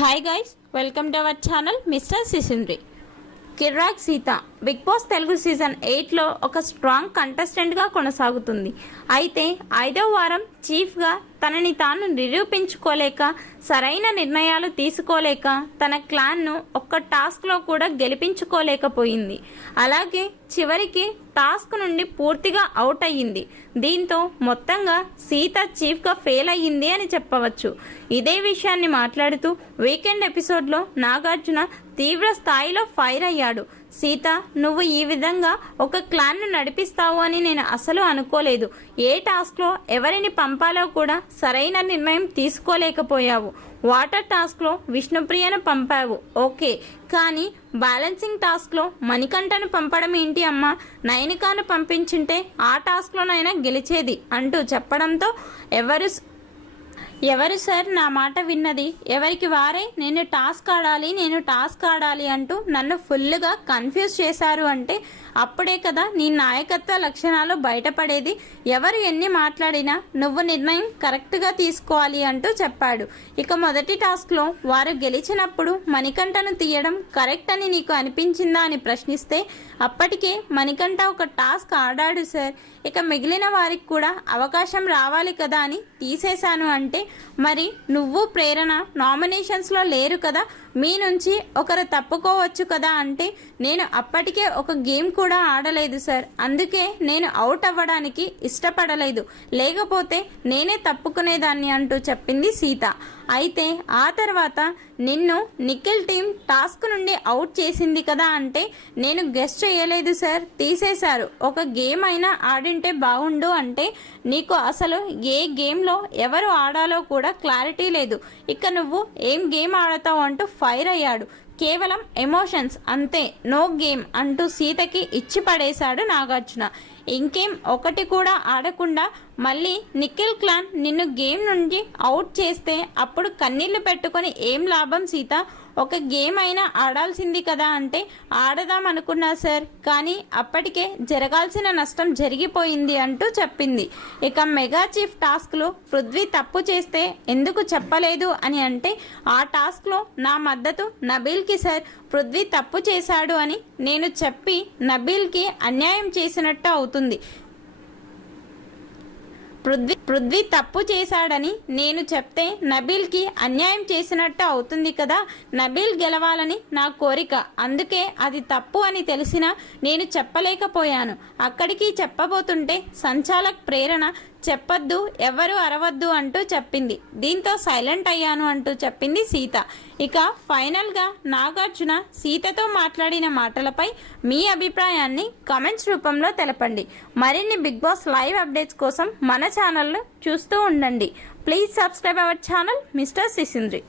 Hi guys, welcome to our channel mister Sisindri. Kirrak Seetha Big Boss Telugu season 8లో ఒక strong కంటెస్టెంట్గా కొనసాగుతుంది. అయితే 5వ వారం చీఫ్గా తనని తాను నిరూపించుకోలేక, సరైన నిర్ణయాలు తీసుకోలేక, తన క్లాన్ను ఒక్క టాస్క్లో కూడా గెలిపించుకోలేకపోయింది. అలాగే చివరికి టాస్క్ నుండి పూర్తిగా అవుట్ అయ్యింది. దీంతో మొత్తంగా సీత చీఫ్గా ఫెయిల్ అయ్యింది అని చెప్పవచ్చు. ఇదే విషయాన్ని మాట్లాడుతూ వీకెండ్ ఎపిసోడ్లో నాగార్జున తీవ్ర స్థాయిలో ఫైర్ అయ్యాడు. సీత, నువ్వు ఈ విధంగా ఒక క్లాన్ను నడిపిస్తావు అని నేను అసలు అనుకోలేదు. ఏ టాస్క్లో ఎవరిని పంపాలో కూడా సరైన నిర్ణయం తీసుకోలేకపోయావు. వాటర్ టాస్క్లో విష్ణుప్రియను పంపావు, ఓకే, కానీ బ్యాలెన్సింగ్ టాస్క్లో మణికంఠను పంపడం ఏంటి అమ్మా? నయనికాను పంపించుంటే ఆ టాస్క్లోనైనా గెలిచేది అంటూ చెప్పడంతో ఎవరు సార్ నా మాట విన్నది? ఎవరికి వారే నేను టాస్క్ ఆడాలి అంటూ నన్ను ఫుల్గా కన్ఫ్యూజ్ చేశారు అంటే అప్పుడే కదా నీ నాయకత్వ లక్షణాలు బయటపడేది. ఎవరు ఎన్ని మాట్లాడినా నువ్వు నిర్ణయం కరెక్ట్గా తీసుకోవాలి అంటూ చెప్పాడు. ఇక మొదటి టాస్క్లో వారు గెలిచినప్పుడు మణికంఠను తీయడం కరెక్ట్ అని నీకు అనిపించిందా అని ప్రశ్నిస్తే అప్పటికే మణికంఠ ఒక టాస్క్ ఆడాడు సార్, ఇక మిగిలిన వారికి కూడా అవకాశం రావాలి కదా అని తీసేశాను అంటే, మరి నువ్వు ప్రేరణ నామినేషన్స్లో లేరు కదా, మీ నుంచి ఒకరు తప్పుకోవచ్చు కదా అంటే, నేను అప్పటికే ఒక గేమ్ కూడా ఆడలేదు సార్, అందుకే నేను అవుట్ అవ్వడానికి ఇష్టపడలేదు, లేకపోతే నేనే తప్పుకునేదాన్ని అంటూ చెప్పింది సీత. అయితే ఆ తర్వాత నిన్ను నిఖిల్ టీం టాస్క్ నుండి అవుట్ చేసింది కదా అంటే, నేను గెస్ట్ చేయలేదు సార్, తీసేశారు. ఒక గేమ్ అయినా ఆడింటే బాగుండు అంటే నీకు అసలు ఏ గేమ్లో ఎవరు ఆడాలో కూడా క్లారిటీ లేదు. ఇక నువ్వు ఏం గేమ్ ఆడతావు అంటూ ఫైర్ అయ్యాడు. కేవలం ఎమోషన్స్ అంతే, నో గేమ్ అంటూ సీతకి ఇచ్చి పడేశాడు నాగార్జున. ఇంకేం ఒకటి కూడా ఆడకుండా మళ్ళీ నిఖిల్ క్లాన్ నిన్ను గేమ్ నుండి అవుట్ చేస్తే అప్పుడు కన్నీళ్లు పెట్టుకొని ఏం లాభం సీత? ఒక గేమ్ అయినా ఆడాల్సింది కదా అంటే ఆడదాం అనుకున్నా సార్, కానీ అప్పటికే జరగాల్సిన నష్టం జరిగిపోయింది అంటూ చెప్పింది. ఇక మెగా చీఫ్ టాస్క్లో పృథ్వీ తప్పు చేస్తే ఎందుకు చెప్పలేదు అని అంటే, ఆ టాస్క్లో నా మద్దతు నబీల్కి సార్. పృథ్వీ తప్పు చేశాడు అని నేను చెప్పి నబీల్కి అన్యాయం చేసినట్టు అవుతుంది. పృథ్వీ తప్పు చేశాడని నేను చెప్తే నబీల్కి అన్యాయం చేసినట్టు అవుతుంది కదా. నబీల్ గెలవాలని నా కోరిక, అందుకే అది తప్పు అని తెలిసినా నేను చెప్పలేకపోయాను. అక్కడికి చెప్పబోతుంటే సంచాలక్ ప్రేరణ చెప్పొద్దు, ఎవరు అరవద్దు అంటూ చెప్పింది. దీంతో సైలెంట్ అయ్యాను అంటూ చెప్పింది సీత. ఇక ఫైనల్గా నాగార్జున సీతతో మాట్లాడిన మాటలపై మీ అభిప్రాయాన్ని కామెంట్స్ రూపంలో తెలపండి. మరిన్ని బిగ్ బాస్ లైవ్ అప్డేట్స్ కోసం మన ఛానల్ను చూస్తూ ఉండండి. Please subscribe our channel mister సిసింద్రి.